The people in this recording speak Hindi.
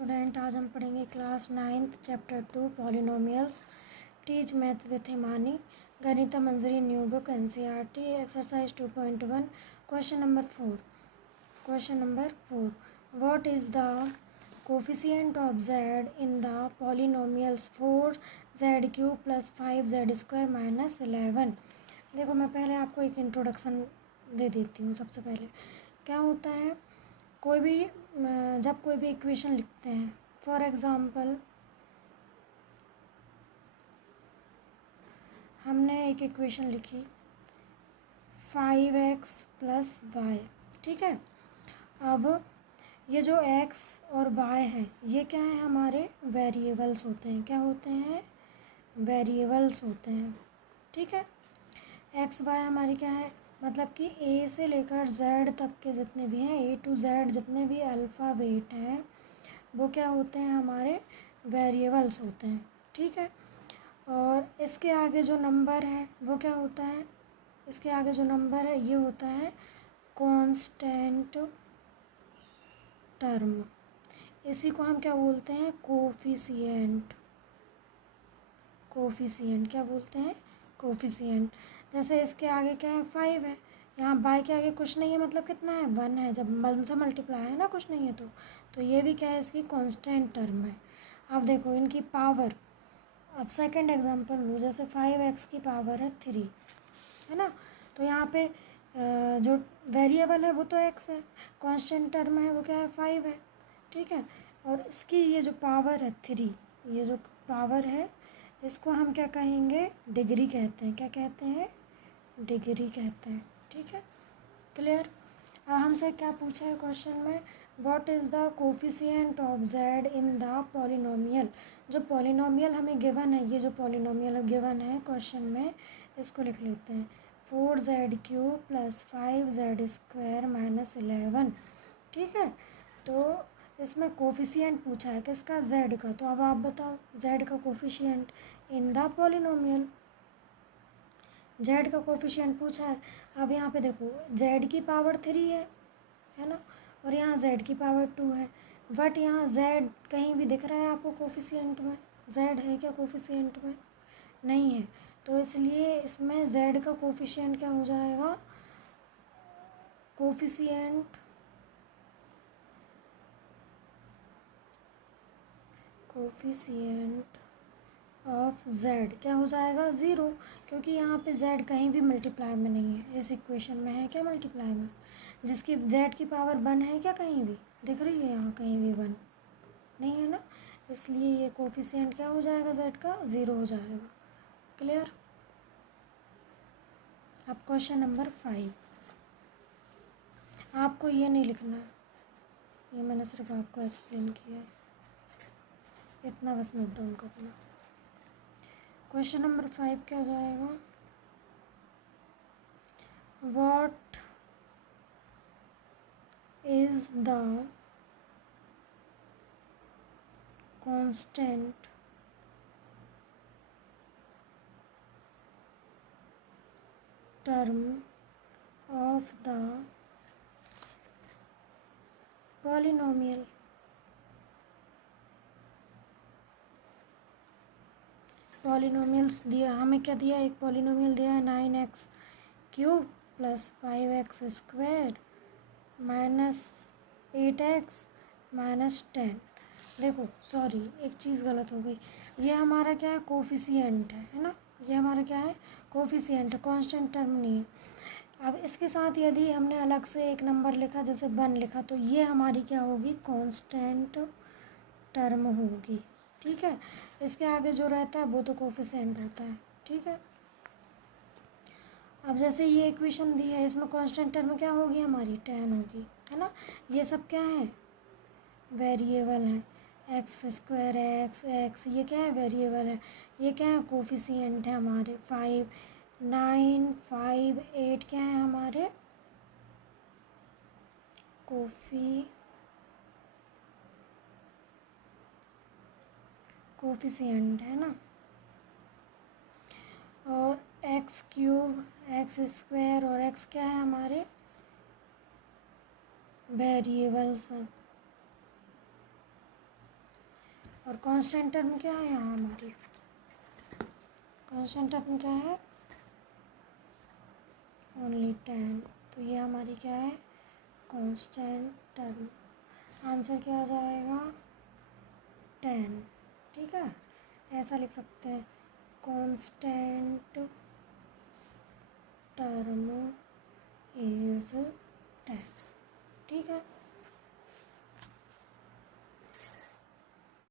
स्टूडेंट, आज हम पढ़ेंगे class 9th chapter 2 polynomials. Teach math with Himani, Ganit Manjari, new book NCERT, exercise 2.1, question number 4। What is the coefficient of z in the polynomials 4z³ + 5z² - 11। देखो, मैं पहले आपको एक इंट्रोडक्शन दे देती हूँ। सबसे पहले क्या होता है, जब कोई भी इक्वेशन लिखते हैं, फॉर एग्ज़ाम्पल हमने एक इक्वेशन लिखी 5x + y, ठीक है। अब ये जो x और y है, ये क्या है, हमारे वेरिएबल्स होते हैं। क्या होते हैं? वेरिएबल्स होते हैं, ठीक है। x y हमारी क्या है, मतलब कि a से लेकर z तक के जितने भी हैं, A to Z जितने भी अल्फ़ाबेट हैं, वो क्या होते हैं, हमारे वेरिएबल्स होते हैं, ठीक है। और इसके आगे जो नंबर है वो क्या होता है, इसके आगे जो नंबर है ये होता है कांस्टेंट टर्म। इसी को हम क्या बोलते हैं, कोफिशिएंट। क्या बोलते हैं, कोफिशिएंट। जैसे इसके आगे क्या है, 5 है, यहाँ बाय के आगे कुछ नहीं है, मतलब कितना है, 1 है। जब 1 से मल्टीप्लाई है ना, कुछ नहीं है तो ये भी क्या है, इसकी कांस्टेंट टर्म है। अब देखो इनकी पावर, अब सेकंड एग्जांपल लो, जैसे 5x की पावर है 3, है ना। तो यहाँ पे जो वेरिएबल है वो तो x है, कांस्टेंट टर्म है वो क्या है, 5 है, ठीक है। और इसकी ये जो पावर है 3, ये जो पावर है, इसको हम क्या कहेंगे, डिग्री कहते हैं। क्या कहते हैं? डिग्री कहते हैं, ठीक है। क्लियर। अब हमसे क्या पूछा है क्वेश्चन में, what is the coefficient of z in the polynomial. जो पॉलिनोमियल हमें गिवन है, ये जो पॉलिनोमियल गिवन है क्वेश्चन में, इसको लिख लेते हैं 4z³ + 5z² - 11, ठीक है। तो इसमें कोफिशिएंट पूछा है किसका, z का। तो अब आप बताओ z का coefficient in the polynomial, z का कोफिशिएंट पूछा है। अब यहाँ पे देखो z की पावर 3 है ना, और यहाँ z की पावर 2 है। बट यहाँ z कहीं भी दिख रहा है आपको कोफिशिएंट में? z है क्या कोफिशिएंट में? नहीं है। तो इसलिए इसमें z का कोफिशिएंट क्या हो जाएगा, कोफिशिएंट ऑफ z क्या हो जाएगा, 0, क्योंकि यहाँ पे z कहीं भी मल्टीप्लाई में नहीं है। इस इक्वेशन में है क्या मल्टीप्लाई में, जिसकी z की पावर 1 है क्या, कहीं भी दिख रही है, यहाँ कहीं भी 1 नहीं है ना, इसलिए ये कोफिशिएंट क्या हो जाएगा, z का 0 हो जाएगा। क्लियर। अब क्वेश्चन नंबर 5, आपको ये नहीं लिखना है, ये मैंने सिर्फ आपको एक्सप्लेन किया है, इतना बस नोट डाउन करना। क्वेश्चन नंबर 5 क्या जाएगा, what is the constant term of the polynomial. Polynomials दिया हमें, क्या दिया, एक पॉलिनोमियल दिया है 9x³ + 5x² - 8x - 10। देखो सॉरी, एक चीज़ गलत हो गई, ये हमारा क्या है, कोफिशिएंट है ना, ये हमारा क्या है, कोफिशिएंट है, कांस्टेंट टर्म नहीं है। अब इसके साथ यदि हमने अलग से एक नंबर लिखा, जैसे 1 लिखा, तो ये हमारी क्या होगी, कांस्टेंट टर्म होगी, ठीक है। इसके आगे जो रहता है वो तो कोफिशिएंट होता है, ठीक है। अब जैसे ये इक्वेशन दी है, इसमें कांस्टेंट टर्म क्या होगी, हमारी 10 होगी, है ना। ये सब क्या है, वेरिएबल है, x² ये क्या है, वेरिएबल है। ये क्या है, कोफिशिएंट है हमारे, 5, 9, 5, 8 क्या है हमारे, कोफिशिएंट है ना। और x³ x² और x क्या है हमारे, वेरिएबल्स हैं, और कांस्टेंट टर्म क्या है यहाँ हमारी, कांस्टेंट टर्म क्या है, ओनली 10। तो ये हमारी क्या है, कांस्टेंट टर्म। आंसर क्या आ जाएगा, 10। ठीक है, ऐसा लिख सकते हैं, कांस्टेंट टर्म इज़ 10। ठीक है।